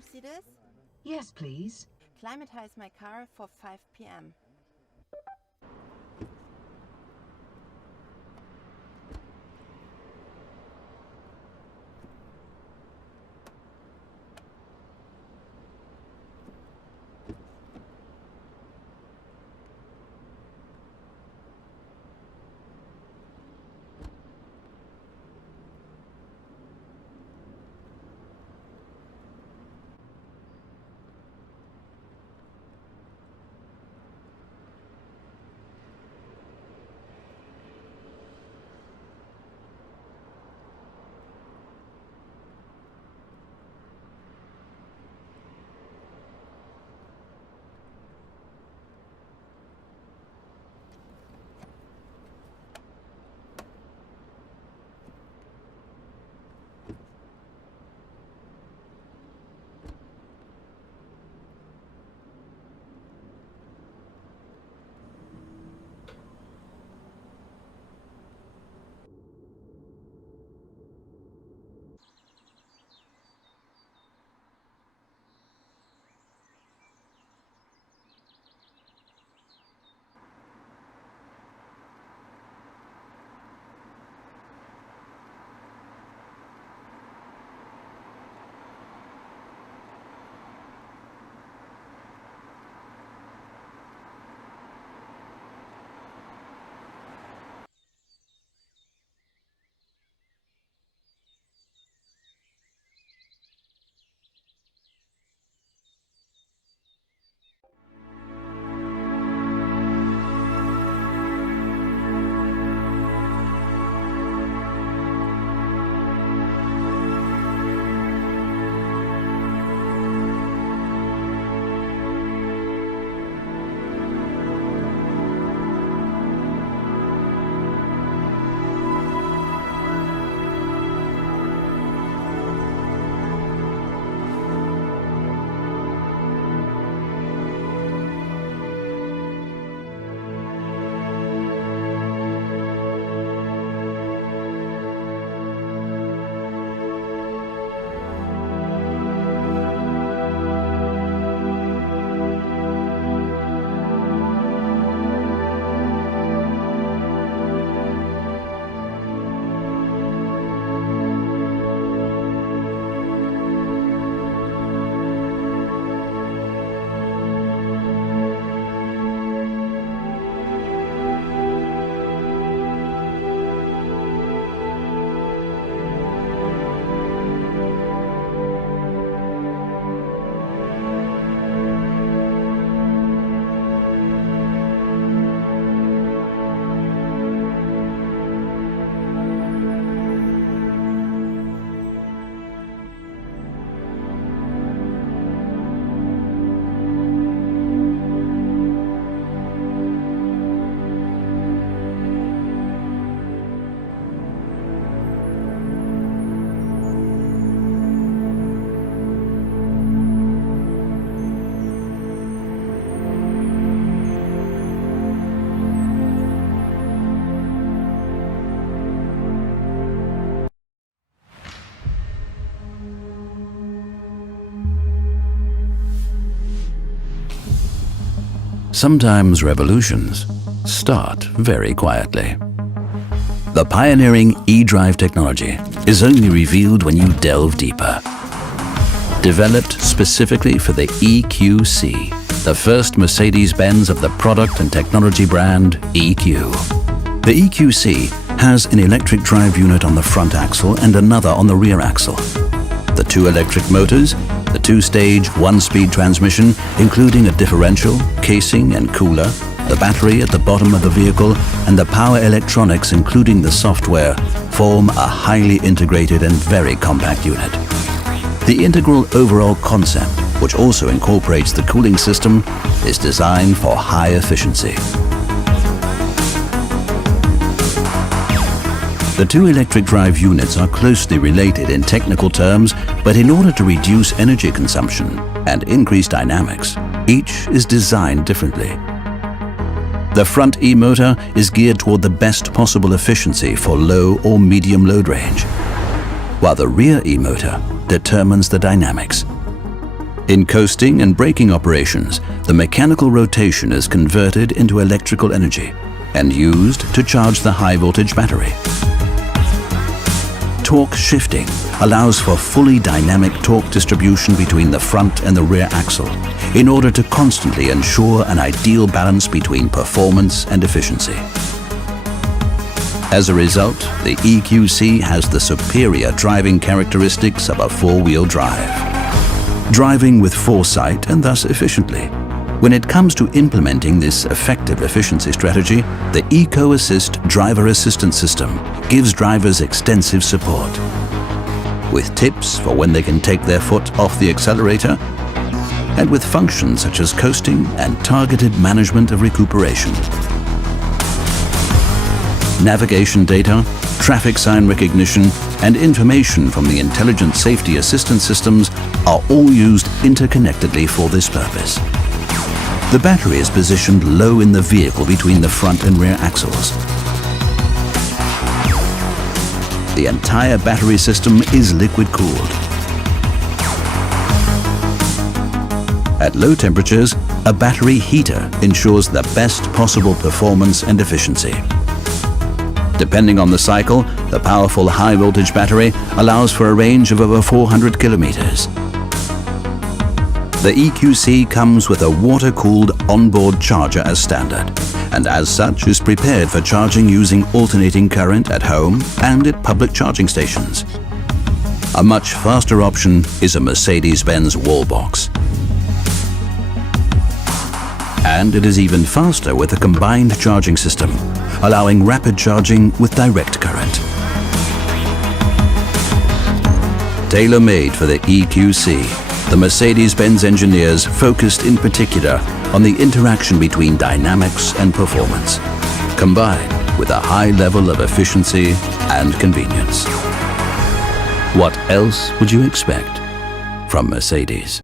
Mercedes? Yes, please. Climatize my car for 5 p.m. Sometimes revolutions start very quietly. The pioneering e-drive technology is only revealed when you delve deeper. Developed specifically for the EQC, the first Mercedes-Benz of the product and technology brand EQ. The EQC has an electric drive unit on the front axle and another on the rear axle. The two electric motors, the two-stage, one-speed transmission, including a differential, casing and cooler, the battery at the bottom of the vehicle, and the power electronics, including the software, form a highly integrated and very compact unit. The integral overall concept, which also incorporates the cooling system, is designed for high efficiency. The two electric drive units are closely related in technical terms, but in order to reduce energy consumption and increase dynamics, each is designed differently. The front e-motor is geared toward the best possible efficiency for low or medium load range, while the rear e-motor determines the dynamics. In coasting and braking operations, the mechanical rotation is converted into electrical energy and used to charge the high-voltage battery. Torque shifting allows for fully dynamic torque distribution between the front and the rear axle in order to constantly ensure an ideal balance between performance and efficiency. As a result, the EQC has the superior driving characteristics of a four-wheel drive. Driving with foresight and thus efficiently. When it comes to implementing this effective efficiency strategy, the Eco Assist driver assistance system gives drivers extensive support, with tips for when they can take their foot off the accelerator, and with functions such as coasting and targeted management of recuperation. Navigation data, traffic sign recognition, and information from the intelligent safety assistance systems are all used interconnectedly for this purpose. The battery is positioned low in the vehicle between the front and rear axles. The entire battery system is liquid-cooled. At low temperatures, a battery heater ensures the best possible performance and efficiency. Depending on the cycle, the powerful high-voltage battery allows for a range of over 400 kilometers. The EQC comes with a water-cooled onboard charger as standard, and as such is prepared for charging using alternating current at home and at public charging stations. A much faster option is a Mercedes-Benz wall box. And it is even faster with a combined charging system, allowing rapid charging with direct current. Tailor-made for the EQC, the Mercedes-Benz engineers focused in particular on the interaction between dynamics and performance, combined with a high level of efficiency and convenience. What else would you expect from Mercedes?